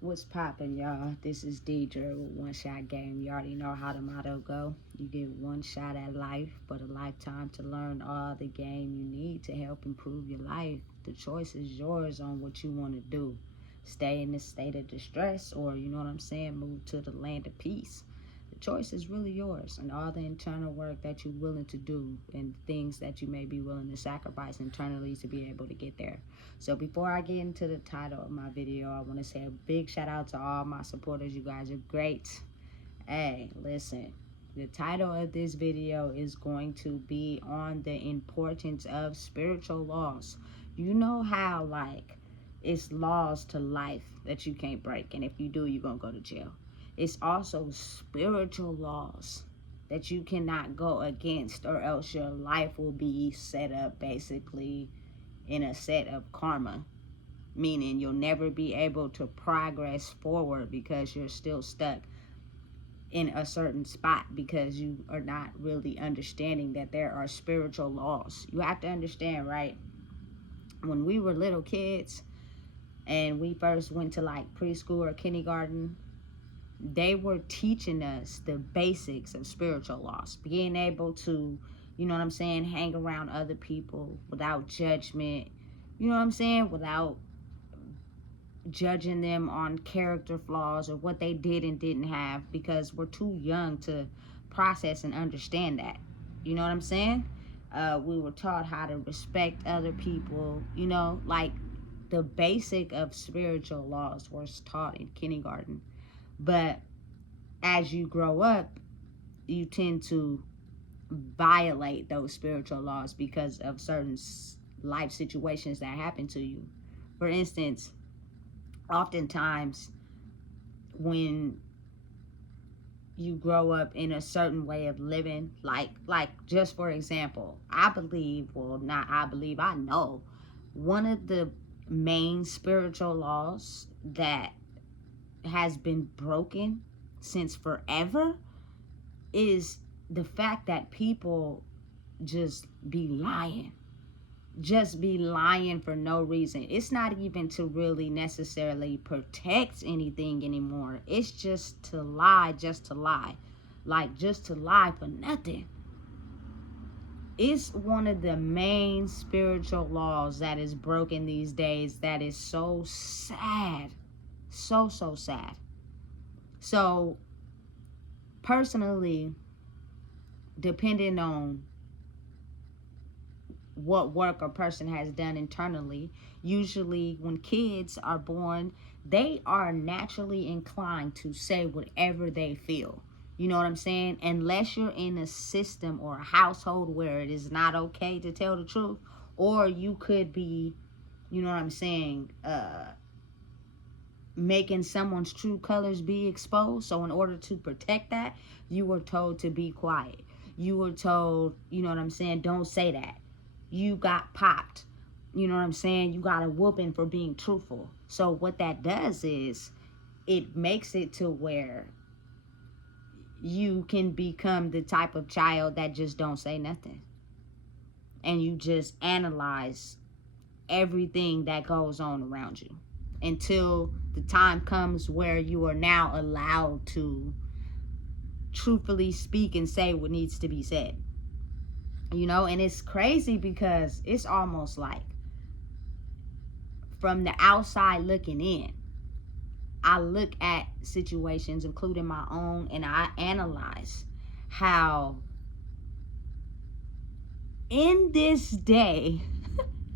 What's poppin', y'all? This is Deidre with One Shot Game. You already know how the motto go. You get one shot at life, but a lifetime to learn all the game you need to help improve your life. The choice is yours on what you want to do. Stay in this state of distress, or, you know what I'm saying, move to the land of peace. The choice is really yours, and all the internal work that you're willing to do and things that you may be willing to sacrifice internally to be able to get there. So before I get into the title of my video, I want to say a big shout out to all my supporters. You guys are great. Hey, listen, the title of this video is going to be on the importance of spiritual laws. You know how, like, it's laws to life that you can't break, and if you do, you're gonna go to jail. It's also spiritual laws that you cannot go against, or else your life will be set up basically in a set of karma, meaning you'll never be able to progress forward because you're still stuck in a certain spot because you are not really understanding that there are spiritual laws. You have to understand, right? When we were little kids and we first went to like preschool or kindergarten, they were teaching us the basics of spiritual laws, being able to, you know what I'm saying, hang around other people without judgment, you know what I'm saying, without judging them on character flaws or what they did and didn't have, because we're too young to process and understand that. You know what I'm saying? We were taught how to respect other people, you know, like the basic of spiritual laws was taught in kindergarten. But as you grow up, you tend to violate those spiritual laws because of certain life situations that happen to you. For instance, oftentimes when you grow up in a certain way of living, like just for example, I know one of the main spiritual laws that has been broken since forever is the fact that people just be lying for no reason. It's not even to really necessarily protect anything anymore. It's just to lie like just to lie for nothing. It's one of the main spiritual laws that is broken these days that is so sad. So sad. So personally, depending on what work a person has done internally, usually when kids are born, they are naturally inclined to say whatever they feel. You know what I'm saying? Unless you're in a system or a household where it is not okay to tell the truth, or you could be, you know what I'm saying, making someone's true colors be exposed. So in order to protect that, you were told to be quiet. You were told, you know what I'm saying, don't say that. You got popped. You know what I'm saying? You got a whooping for being truthful. So what that does is it makes it to where you can become the type of child that just don't say nothing. And you just analyze everything that goes on around you until the time comes where you are now allowed to truthfully speak and say what needs to be said. You know, and it's crazy because it's almost like from the outside looking in, I look at situations, including my own, and I analyze how in this day,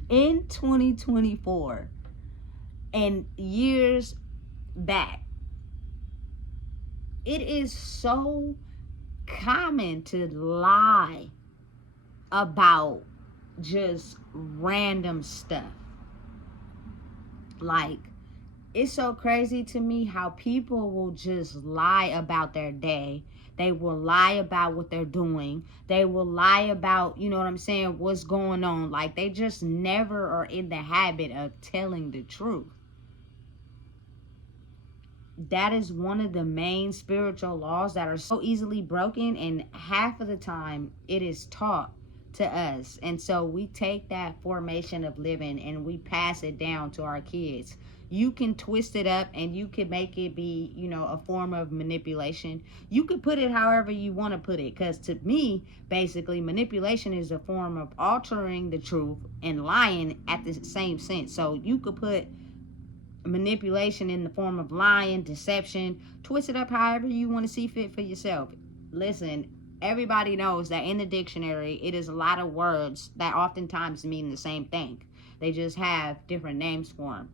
in 2024, and years back, it is so common to lie about just random stuff. Like, it's so crazy to me how people will just lie about their day. They will lie about what they're doing. They will lie about, you know what I'm saying, what's going on. Like, they just never are in the habit of telling the truth. That is one of the main spiritual laws that are so easily broken, and half of the time it is taught to us. And so we take that formation of living and we pass it down to our kids. you can twist it up and you can make it be, you know, a form of manipulation. You could put it however you want to put it, because to me, basically, manipulation is a form of altering the truth and lying at the same sense. So you could put manipulation in the form of lying, deception, twist it up however you want to see fit for yourself. Listen, everybody knows that in the dictionary, it is a lot of words that oftentimes mean the same thing. They just have different names for them.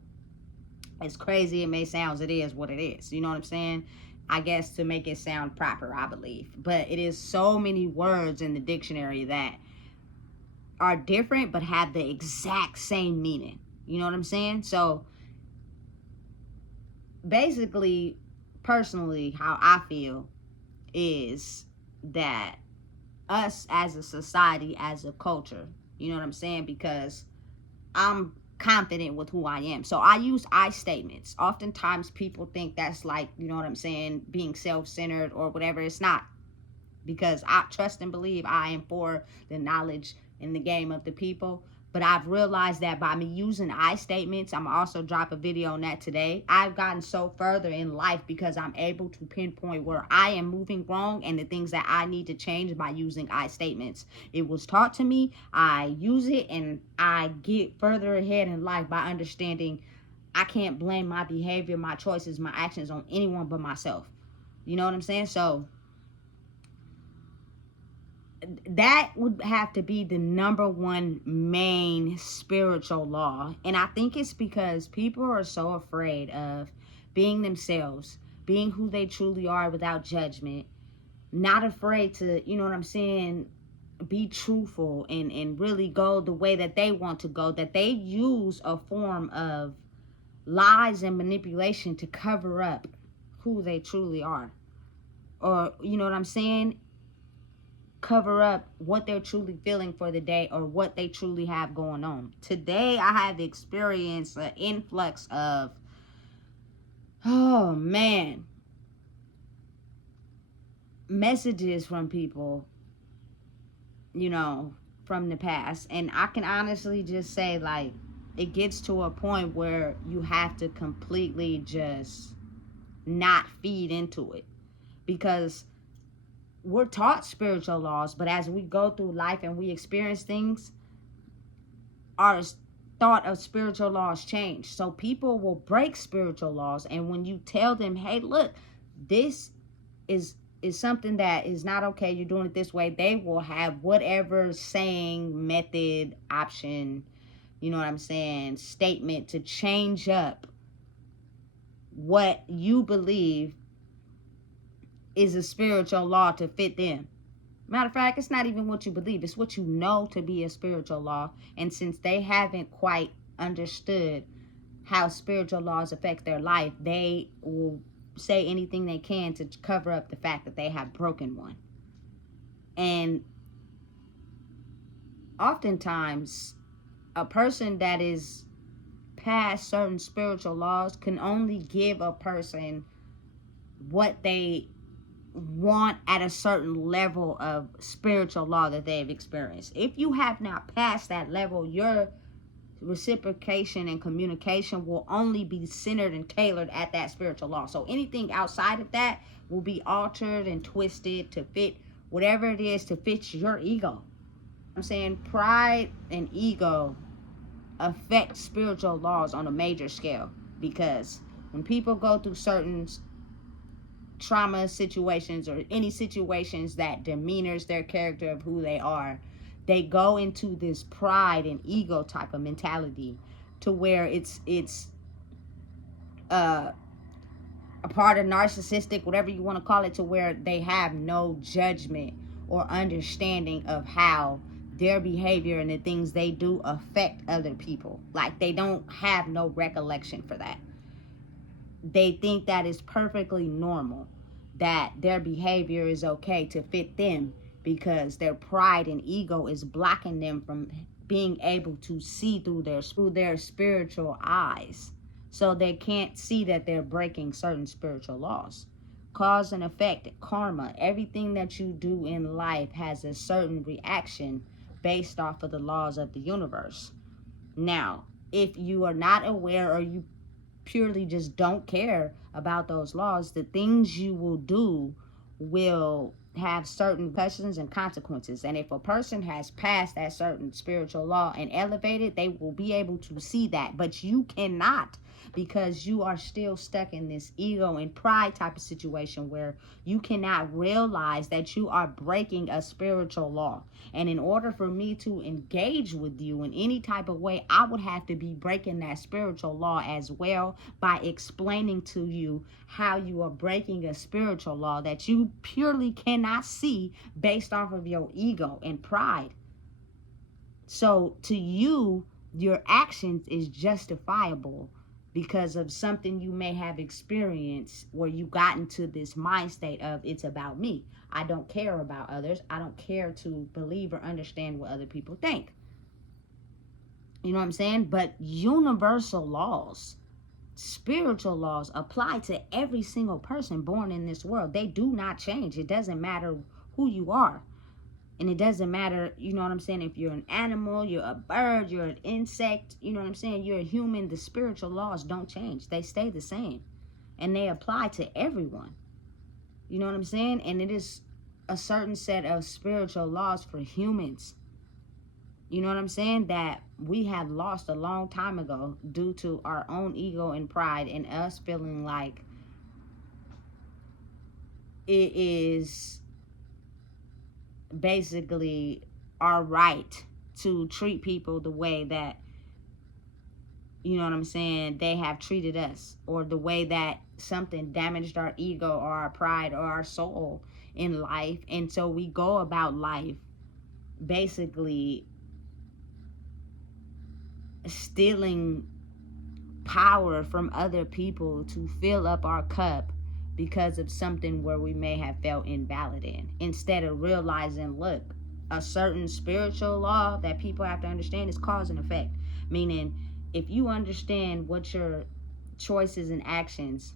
As crazy it may sound, it is what it is. You know what I'm saying? I guess to make it sound proper, I believe. But it is so many words in the dictionary that are different but have the exact same meaning. You know what I'm saying? So basically, personally, how I feel is that us as a society, as a culture, you know what I'm saying? Because I'm confident with who I am. So I use I statements. Oftentimes people think that's like, you know what I'm saying, being self-centered or whatever. It's not. Because I trust and believe I am for the knowledge in the game of the people. But I've realized that by me using I statements, I'm also drop a video on that today. I've gotten so further in life because I'm able to pinpoint where I am moving wrong and the things that I need to change by using I statements. It was taught to me, I use it, and I get further ahead in life by understanding I can't blame my behavior, my choices, my actions on anyone but myself. You know what I'm saying? So that would have to be the number one main spiritual law. And I think it's because people are so afraid of being themselves, being who they truly are without judgment, not afraid to, you know what I'm saying, be truthful and really go the way that they want to go, that they use a form of lies and manipulation to cover up who they truly are. Or, you know what I'm saying, cover up what they're truly feeling for the day or what they truly have going on. Today, I have experienced an influx of, oh man, messages from people, you know, from the past. And I can honestly just say, like, it gets to a point where you have to completely just not feed into it. Because we're taught spiritual laws, but as we go through life and we experience things, our thought of spiritual laws change. So people will break spiritual laws, and when you tell them, hey, look, this is something that is not okay, you're doing it this way, they will have whatever saying, method, option, you know what I'm saying, statement to change up what you believe is a spiritual law to fit them. Matter of fact, it's not even what you believe, it's what you know to be a spiritual law. And since they haven't quite understood how spiritual laws affect their life, they will say anything they can to cover up the fact that they have broken one. And oftentimes, a person that is past certain spiritual laws can only give a person what they want at a certain level of spiritual law that they've experienced. If you have not passed that level, your reciprocation and communication will only be centered and tailored at that spiritual law. So anything outside of that will be altered and twisted to fit whatever it is to fit your ego. I'm saying pride and ego affect spiritual laws on a major scale, because when people go through certain trauma situations or any situations that demeanors their character of who they are, they go into this pride and ego type of mentality to where it's a part of narcissistic, whatever you want to call it, to where they have no judgment or understanding of how their behavior and the things they do affect other people. Like, they don't have no recollection for that. They think that is perfectly normal, that their behavior is okay to fit them, because their pride and ego is blocking them from being able to see through their spiritual eyes. So they can't see that they're breaking certain spiritual laws. Cause and effect, karma, everything that you do in life has a certain reaction based off of the laws of the universe. Now, if you are not aware or you purely just don't care about those laws, the things you will do will have certain questions and consequences. And if a person has passed that certain spiritual law and elevated, they will be able to see that. But you cannot, because you are still stuck in this ego and pride type of situation where you cannot realize that you are breaking a spiritual law. And in order for me to engage with you in any type of way, I would have to be breaking that spiritual law as well, by explaining to you how you are breaking a spiritual law that you purely cannot see based off of your ego and pride. So to you, your actions is justifiable because of something you may have experienced where you got into this mind state of, it's about me. I don't care about others. I don't care to believe or understand what other people think. You know what I'm saying? But universal laws, spiritual laws, apply to every single person born in this world. They do not change. It doesn't matter who you are. And it doesn't matter, you know what I'm saying, if you're an animal, you're a bird, you're an insect, you know what I'm saying, you're a human. The spiritual laws don't change. They stay the same. And they apply to everyone. You know what I'm saying? And it is a certain set of spiritual laws for humans. You know what I'm saying? That we have lost a long time ago due to our own ego and pride, and us feeling like it is basically our right to treat people the way that, you know what I'm saying, they have treated us, or the way that something damaged our ego or our pride or our soul in life. And so we go about life basically stealing power from other people to fill up our cup because of something where we may have felt invalid in, instead of realizing, look, a certain spiritual law that people have to understand is cause and effect. Meaning, if you understand what your choices and actions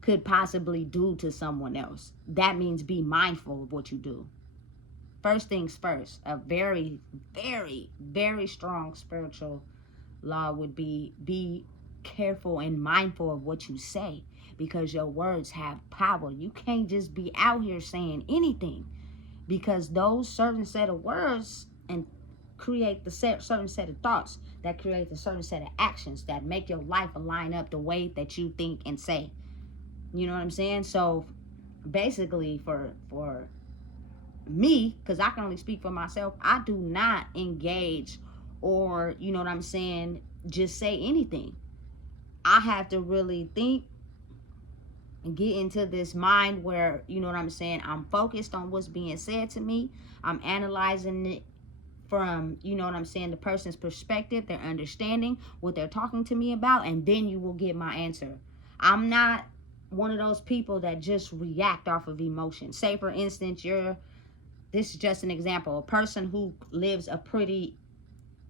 could possibly do to someone else, that means be mindful of what you do. First things first, a very, very, very strong spiritual law would be careful and mindful of what you say, because your words have power. You can't just be out here saying anything, because those certain set of words and create the certain set of thoughts that create a certain set of actions that make your life align up the way that you think and say. You know what I'm saying? So basically for me, because I can only speak for myself, I do not engage or, you know what I'm saying, just say anything. I have to really think and get into this mind where, you know what I'm saying, I'm focused on what's being said to me. I'm analyzing it from, you know what I'm saying, the person's perspective, their understanding, what they're talking to me about, and then you will get my answer. I'm not one of those people that just react off of emotion. Say, for instance, this is just an example, a person who lives a pretty,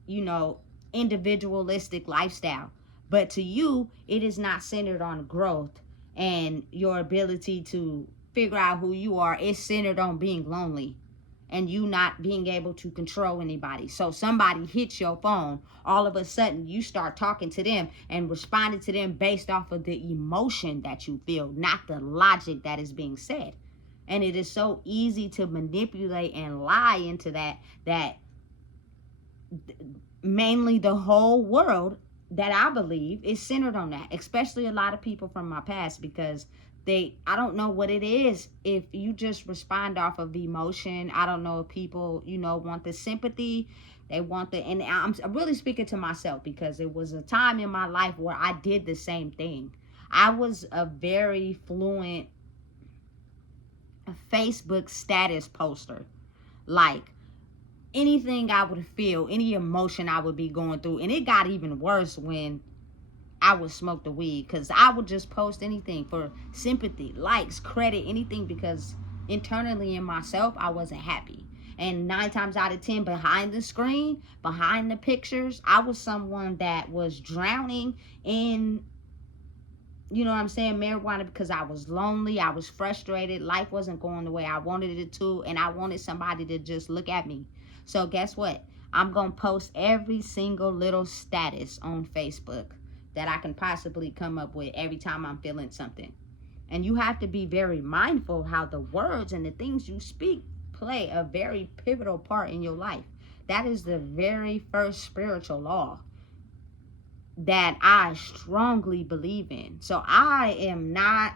you know, individualistic lifestyle. But to you, it is not centered on growth and your ability to figure out who you are. It's centered on being lonely and you not being able to control anybody. So somebody hits your phone, all of a sudden you start talking to them and responding to them based off of the emotion that you feel, not the logic that is being said. And it is so easy to manipulate and lie into that mainly the whole world, that I believe is centered on that, especially a lot of people from my past, because I don't know what it is. If you just respond off of emotion, I don't know if people, you know, want the sympathy, they want and I'm really speaking to myself, because it was a time in my life where I did the same thing. I was a very fluent Facebook status poster. Like, anything I would feel, any emotion I would be going through. And it got even worse when I would smoke the weed, because I would just post anything for sympathy, likes, credit, anything, because internally in myself, I wasn't happy. And 9 times out of 10, behind the screen, behind the pictures, I was someone that was drowning in, you know what I'm saying, marijuana, because I was lonely, I was frustrated, life wasn't going the way I wanted it to, and I wanted somebody to just look at me. So guess what? I'm going to post every single little status on Facebook, that I can possibly come up with every time I'm feeling something. And you have to be very mindful how the words and the things you speak play a very pivotal part in your life. That is the very first spiritual law that I strongly believe in. So I am not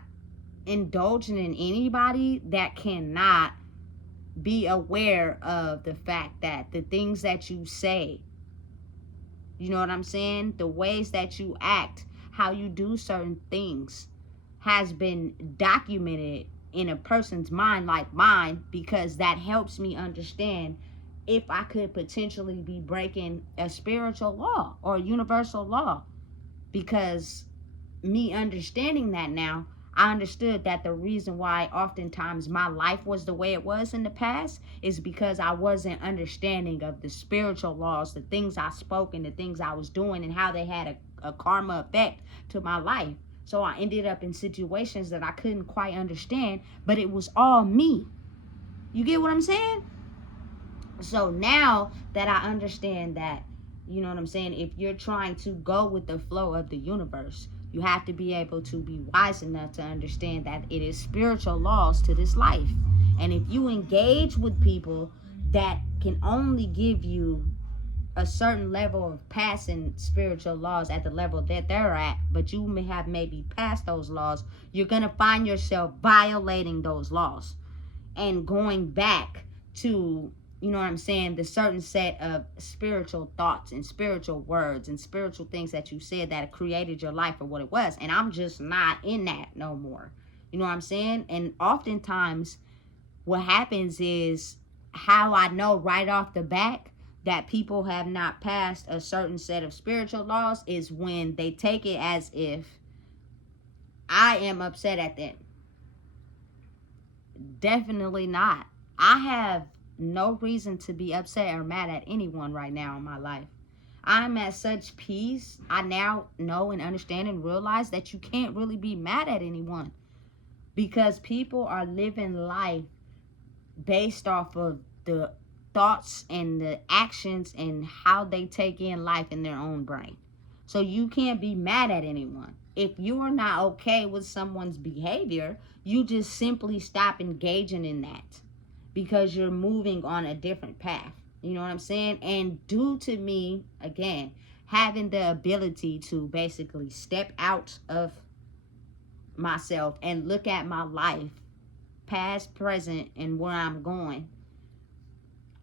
indulging in anybody that cannot be aware of the fact that the things that you say, you know what I'm saying? The ways that you act, how you do certain things has been documented in a person's mind like mine, because that helps me understand if I could potentially be breaking a spiritual law or a universal law. Because me understanding that now, I understood that the reason why oftentimes my life was the way it was in the past is because I wasn't understanding of the spiritual laws, the things I spoke and the things I was doing, and how they had a karma effect to my life. So I ended up in situations that I couldn't quite understand, but it was all me. You get what I'm saying? So now that I understand that, you know what I'm saying, if you're trying to go with the flow of the universe, you have to be able to be wise enough to understand that it is spiritual laws to this life. And if you engage with people that can only give you a certain level of passing spiritual laws at the level that they're at, but you may have maybe passed those laws, you're going to find yourself violating those laws and going back to, you know what I'm saying, the certain set of spiritual thoughts and spiritual words and spiritual things that you said that created your life for what it was. And I'm just not in that no more. You know what I'm saying? And oftentimes what happens is, how I know right off the bat that people have not passed a certain set of spiritual laws is when they take it as if I am upset at them. Definitely not. I have no reason to be upset or mad at anyone right now in my life. I'm at such peace. I now know and understand and realize that you can't really be mad at anyone, because people are living life based off of the thoughts and the actions and how they take in life in their own brain. So you can't be mad at anyone. If you are not okay with someone's behavior, you just simply stop engaging in that, because you're moving on a different path. You know what I'm saying? And due to me, again, having the ability to basically step out of myself and look at my life, past, present, and where I'm going,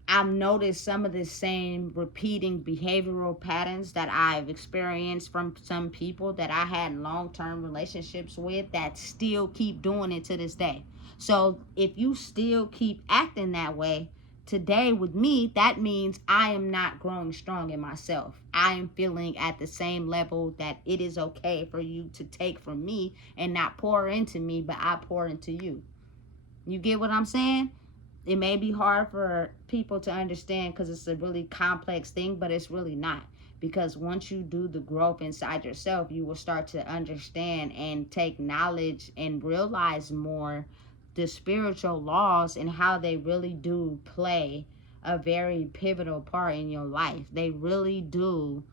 I've noticed some of the same repeating behavioral patterns that I've experienced from some people that I had long-term relationships with that still keep doing it to this day. So if you still keep acting that way today with me, that means I am not growing strong in myself. I am feeling at the same level that it is okay for you to take from me and not pour into me, but I pour into you. You get what I'm saying? It may be hard for people to understand because it's a really complex thing, but it's really not. Because once you do the growth inside yourself, you will start to understand and take knowledge and realize more the spiritual laws and how they really do play a very pivotal part in your life. They really do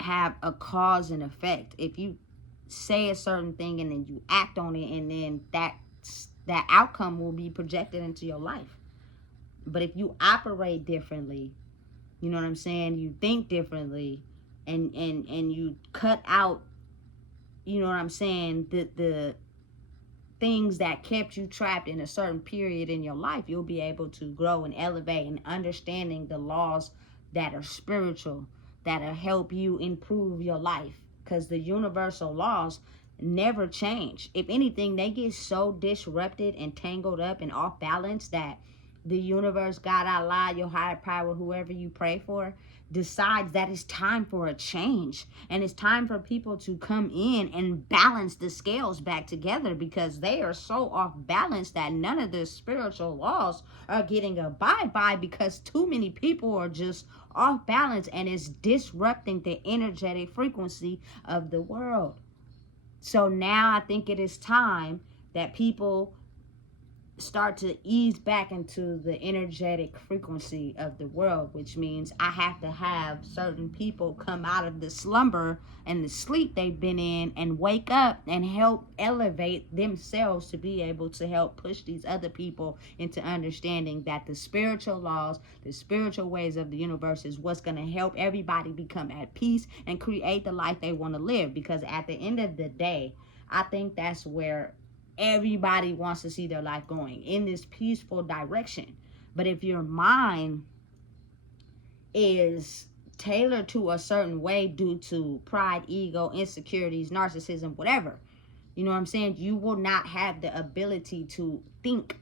have a cause and effect. If you say a certain thing and then you act on it, and then that outcome will be projected into your life. But if you operate differently, you know what I'm saying, you think differently, and you cut out, you know what I'm saying, the things that kept you trapped in a certain period in your life, you'll be able to grow and elevate and understanding the laws that are spiritual, that'll help you improve your life. Because the universal laws never change. If anything, they get so disrupted and tangled up and off balance that the universe, God, Allah, your higher power, whoever you pray for, decides that it's time for a change. And it's time for people to come in and balance the scales back together, because they are so off balance that none of the spiritual laws are getting abide by, because too many people are just off balance, and it's disrupting the energetic frequency of the world. So now I think it is time that people start to ease back into the energetic frequency of the world, which means I have to have certain people come out of the slumber and the sleep they've been in and wake up and help elevate themselves to be able to help push these other people into understanding that the spiritual laws, the spiritual ways of the universe is what's going to help everybody become at peace and create the life they want to live. Because at the end of the day, I think that's where everybody wants to see their life going, in this peaceful direction. But if your mind is tailored to a certain way due to pride, ego, insecurities, narcissism, whatever, you know what I'm saying, you will not have the ability to think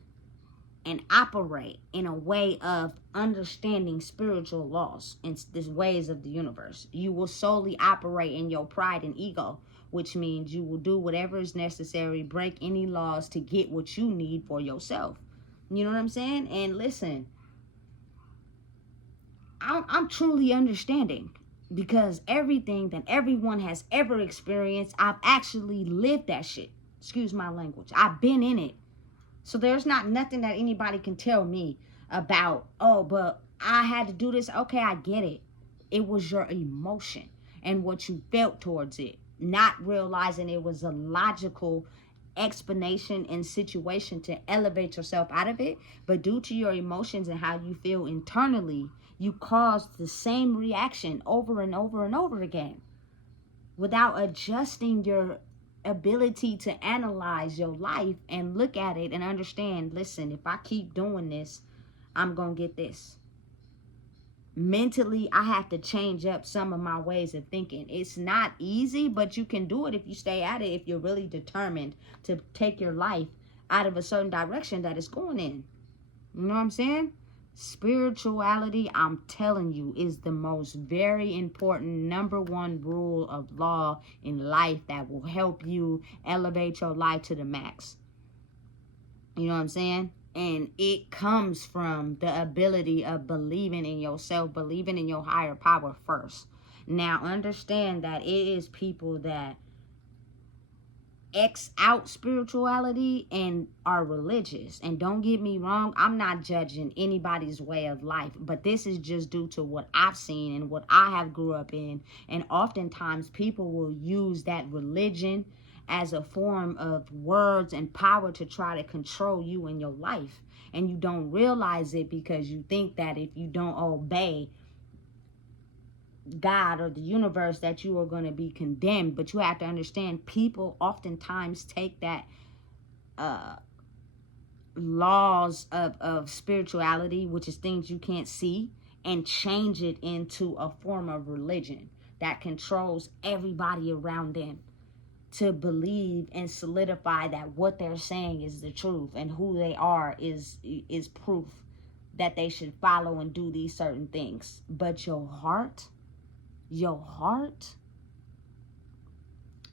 and operate in a way of understanding spiritual laws and the ways of the universe. You will solely operate in your pride and ego, which means you will do whatever is necessary, break any laws to get what you need for yourself. You know what I'm saying? And listen, I'm truly understanding, because everything that everyone has ever experienced, I've actually lived that shit. Excuse my language. I've been in it. So there's not nothing that anybody can tell me about, oh, but I had to do this. Okay, I get it. It was your emotion and what you felt towards it, not realizing it was a logical explanation and situation to elevate yourself out of it. But due to your emotions and how you feel internally, you caused the same reaction over and over and over again without adjusting your ability to analyze your life and look at it and understand, listen, if I keep doing this, I'm gonna get this. Mentally, I have to change up some of my ways of thinking. It's not easy, but you can do it if you stay at it, if you're really determined to take your life out of a certain direction that it's going in. You know what I'm saying? Spirituality, I'm telling you, is the most very important #1 rule of law in life that will help you elevate your life to the max. You know what I'm saying? And it comes from the ability of believing in yourself, believing in your higher power first. Now, understand that it is people that X out spirituality and are religious. And don't get me wrong, I'm not judging anybody's way of life, but this is just due to what I've seen and what I have grew up in. And oftentimes people will use that religion as a form of words and power to try to control you in your life. And you don't realize it because you think that if you don't obey God or the universe that you are going to be condemned. But you have to understand, people oftentimes take that laws of spirituality, which is things you can't see, and change it into a form of religion that controls everybody around them to believe and solidify that what they're saying is the truth and who they are is proof that they should follow and do these certain things. But your heart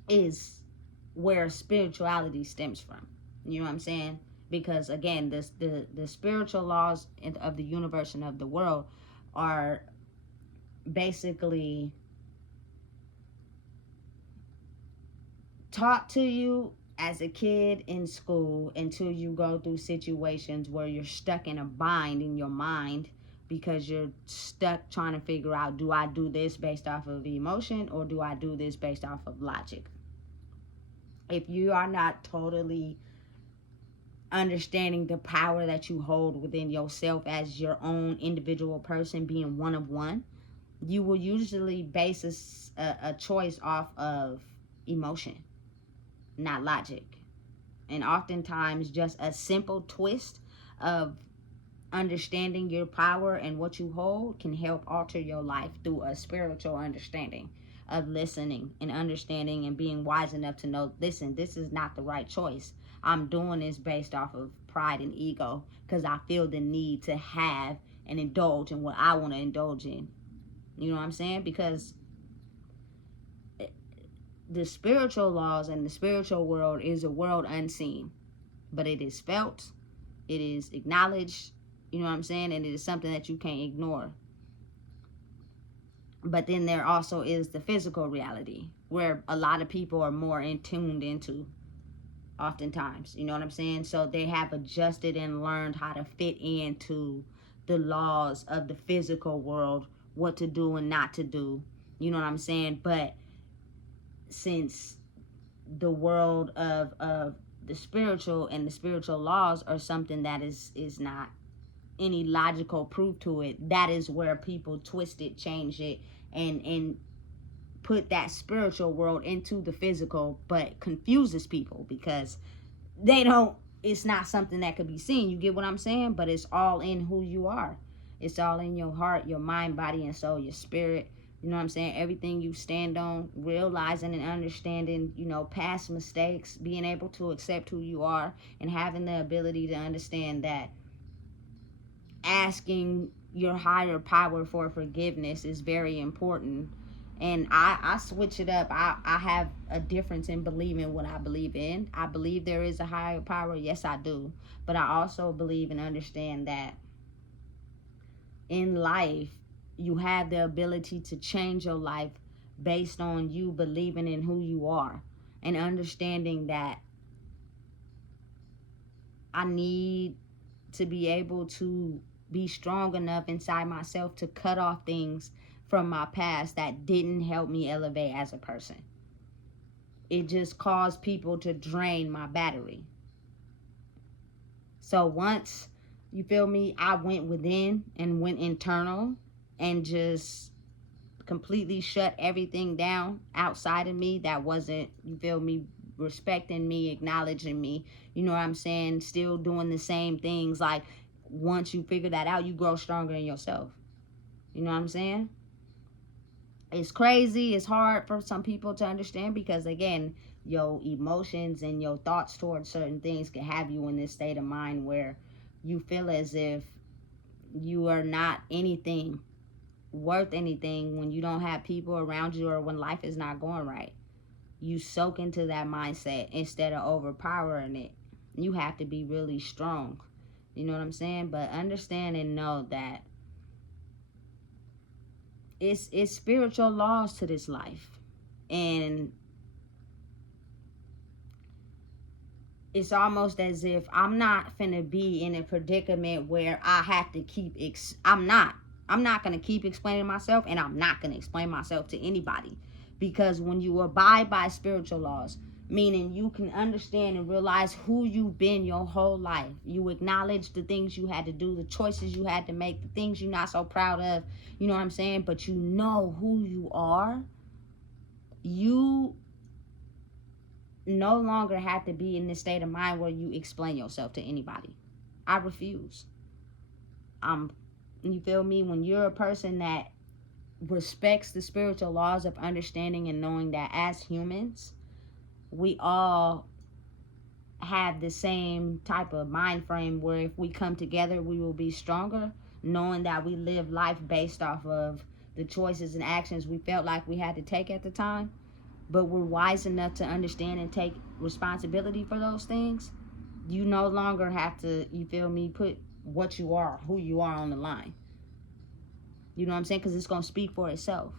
is where spirituality stems from. You know what I'm saying? Because again, the spiritual laws of the universe and of the world are basically taught to you as a kid in school until you go through situations where you're stuck in a bind in your mind, because you're stuck trying to figure out, do I do this based off of emotion or do I do this based off of logic? If you are not totally understanding the power that you hold within yourself as your own individual person, being one of one, you will usually base a choice off of emotion, not logic. And oftentimes just a simple twist of understanding your power and what you hold can help alter your life through a spiritual understanding of listening and understanding and being wise enough to know, listen, this is not the right choice. I'm doing this based off of pride and ego because I feel the need to have and indulge in what I want to indulge in. You know what I'm saying? Because the spiritual laws and the spiritual world is a world unseen, but it is felt, it is acknowledged, you know what I'm saying? And it is something that you can't ignore. But then there also is the physical reality where a lot of people are more in tuned into. oftentimes. You know what I'm saying? So they have adjusted and learned how to fit into the laws of the physical world, what to do and not to do. You know what I'm saying? But since the world of the spiritual and the spiritual laws are something that is not any logical proof to it, that is where people twist it, change it, and put that spiritual world into the physical, but confuses people because they don't, it's not something that could be seen. You get what I'm saying? But it's all in who you are. It's all in your heart, your mind, body, and soul, your spirit. You know what I'm saying? Everything you stand on, realizing and understanding, you know, past mistakes, being able to accept who you are, and having the ability to understand that asking your higher power for forgiveness is very important. And I switch it up. I have a difference in believing what I believe in. I believe there is a higher power. Yes, I do. But I also believe and understand that in life, you have the ability to change your life based on you believing in who you are and understanding that I need to be able to be strong enough inside myself to cut off things from my past that didn't help me elevate as a person. It just caused people to drain my battery. So once, you feel me, I went within and went internal and just completely shut everything down outside of me that wasn't, you feel me, respecting me, acknowledging me, you know what I'm saying, still doing the same things. Like, once you figure that out, you grow stronger in yourself. You know what I'm saying? It's crazy. It's hard for some people to understand because, again, your emotions and your thoughts towards certain things can have you in this state of mind where you feel as if you are not anything worth anything when you don't have people around you or when life is not going right. You soak into that mindset instead of overpowering it. You have to be really strong. You know what I'm saying? But understand and know that it's spiritual laws to this life. And it's almost as if I'm not finna be in a predicament where I have to keep I'm not going to keep explaining myself, and I'm not going to explain myself to anybody. Because when you abide by spiritual laws, meaning you can understand and realize who you've been your whole life, you acknowledge the things you had to do, the choices you had to make, the things you're not so proud of, you know what I'm saying, but you know who you are, you no longer have to be in this state of mind where you explain yourself to anybody. I refuse. You feel me? When you're a person that respects the spiritual laws of understanding and knowing that as humans, we all have the same type of mind frame where if we come together, we will be stronger, knowing that we live life based off of the choices and actions we felt like we had to take at the time, but we're wise enough to understand and take responsibility for those things. You no longer have to, you feel me, put what you are, who you are on the line. You know what I'm saying? Because it's going to speak for itself.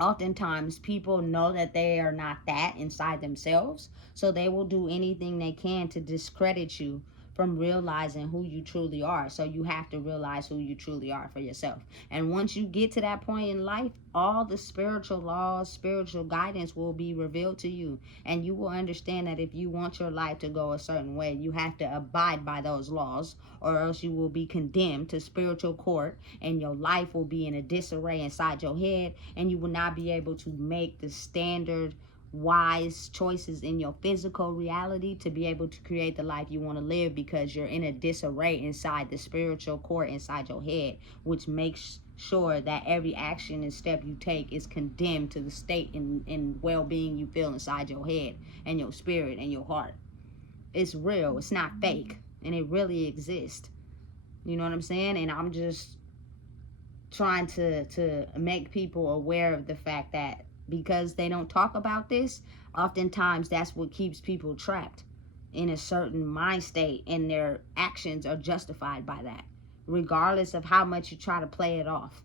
Oftentimes, people know that they are not that inside themselves, so they will do anything they can to discredit you from realizing who you truly are. So you have to realize who you truly are for yourself. And once you get to that point in life, all the spiritual laws, spiritual guidance will be revealed to you. And you will understand that if you want your life to go a certain way, you have to abide by those laws, or else you will be condemned to spiritual court, and your life will be in a disarray inside your head, and you will not be able to make the standard wise choices in your physical reality to be able to create the life you want to live, because you're in a disarray inside the spiritual court inside your head, which makes sure that every action and step you take is condemned to the state and well-being you feel inside your head and your spirit and your heart. It's real. It's not fake, and it really exists. You know what I'm saying? And I'm just trying to make people aware of the fact that because they don't talk about this, oftentimes that's what keeps people trapped in a certain mind state, and their actions are justified by that, regardless of how much you try to play it off,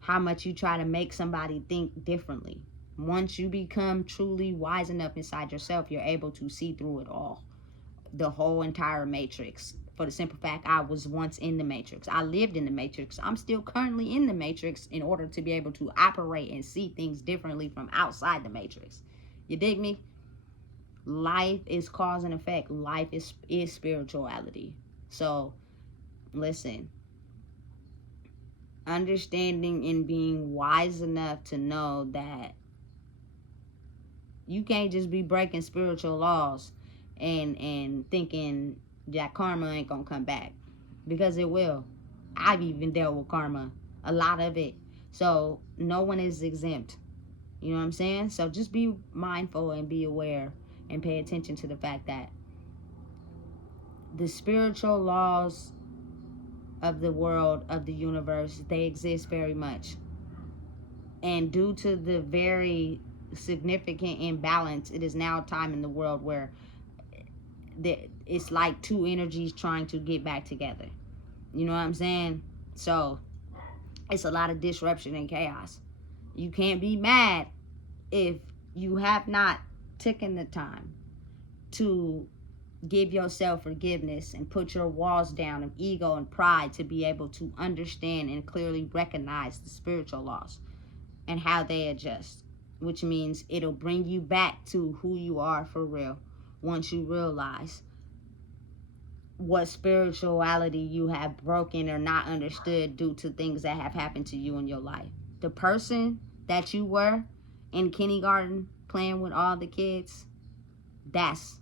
how much you try to make somebody think differently. Once you become truly wise enough inside yourself, you're able to see through it all, the whole entire matrix. For the simple fact, I was once in the matrix. I lived in the matrix. I'm still currently in the matrix in order to be able to operate and see things differently from outside the matrix. You dig me? Life is cause and effect. Life is spirituality. So listen, understanding and being wise enough to know that you can't just be breaking spiritual laws and thinking that karma ain't gonna come back, because it will. I've even dealt with karma, a lot of it. So no one is exempt. You know what I'm saying? So just be mindful and be aware and pay attention to the fact that the spiritual laws of the world, of the universe, they exist very much. And due to the very significant imbalance, it is now time in the world where it's like two energies trying to get back together. You know what I'm saying? So it's a lot of disruption and chaos. You can't be mad if you have not taken the time to give yourself forgiveness and put your walls down of ego and pride to be able to understand and clearly recognize the spiritual laws and how they adjust, which means it'll bring you back to who you are for real once you realize what spirituality you have broken or not understood due to things that have happened to you in your life. The person that you were in kindergarten playing with all the kids, that's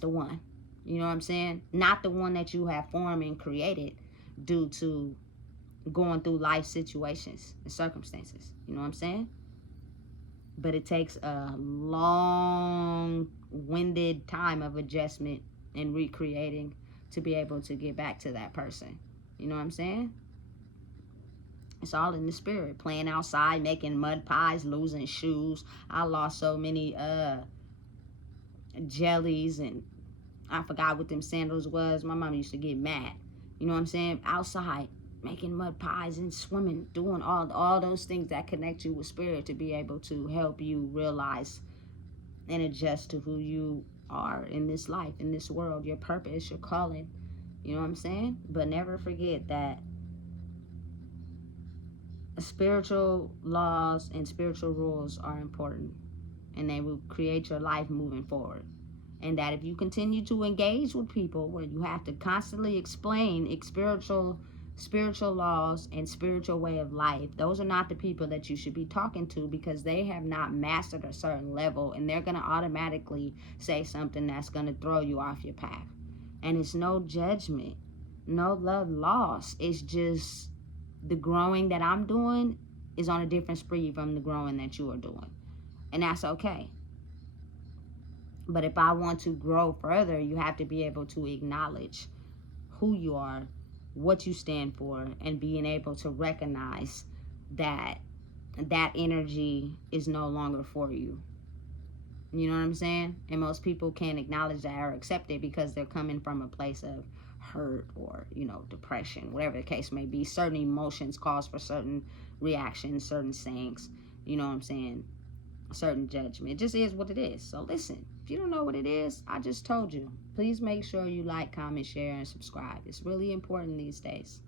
the one. You know what I'm saying? Not the one that you have formed and created due to going through life situations and circumstances. You know what I'm saying? But it takes a long-winded time of adjustment and recreating to be able to get back to that person. You know what I'm saying? It's all in the spirit. Playing outside, making mud pies, losing shoes. I lost so many jellies, and I forgot what them sandals was. My mom used to get mad. You know what I'm saying? Outside, making mud pies and swimming, doing all those things that connect you with spirit to be able to help you realize and adjust to who you are in this life, in this world, your purpose, your calling. You know what I'm saying? But never forget that spiritual laws and spiritual rules are important, and they will create your life moving forward. And that if you continue to engage with people where you have to constantly explain spiritual laws and spiritual way of life, those are not the people that you should be talking to, because they have not mastered a certain level, and they're going to automatically say something that's going to throw you off your path. And it's no judgment, no love lost. It's just the growing that I'm doing is on a different spree from the growing that you are doing, and that's okay. But if I want to grow further, you have to be able to acknowledge who you are, what you stand for, and being able to recognize that that energy is no longer for you. You know what I'm saying? And most people can't acknowledge that or accept it because they're coming from a place of hurt or, depression, whatever the case may be. Certain emotions cause for certain reactions, certain sayings, you know what I'm saying? Certain judgment. It just is what it is. So listen, if you don't know what it is, I just told you. Please make sure you like, comment, share, and subscribe. It's really important these days.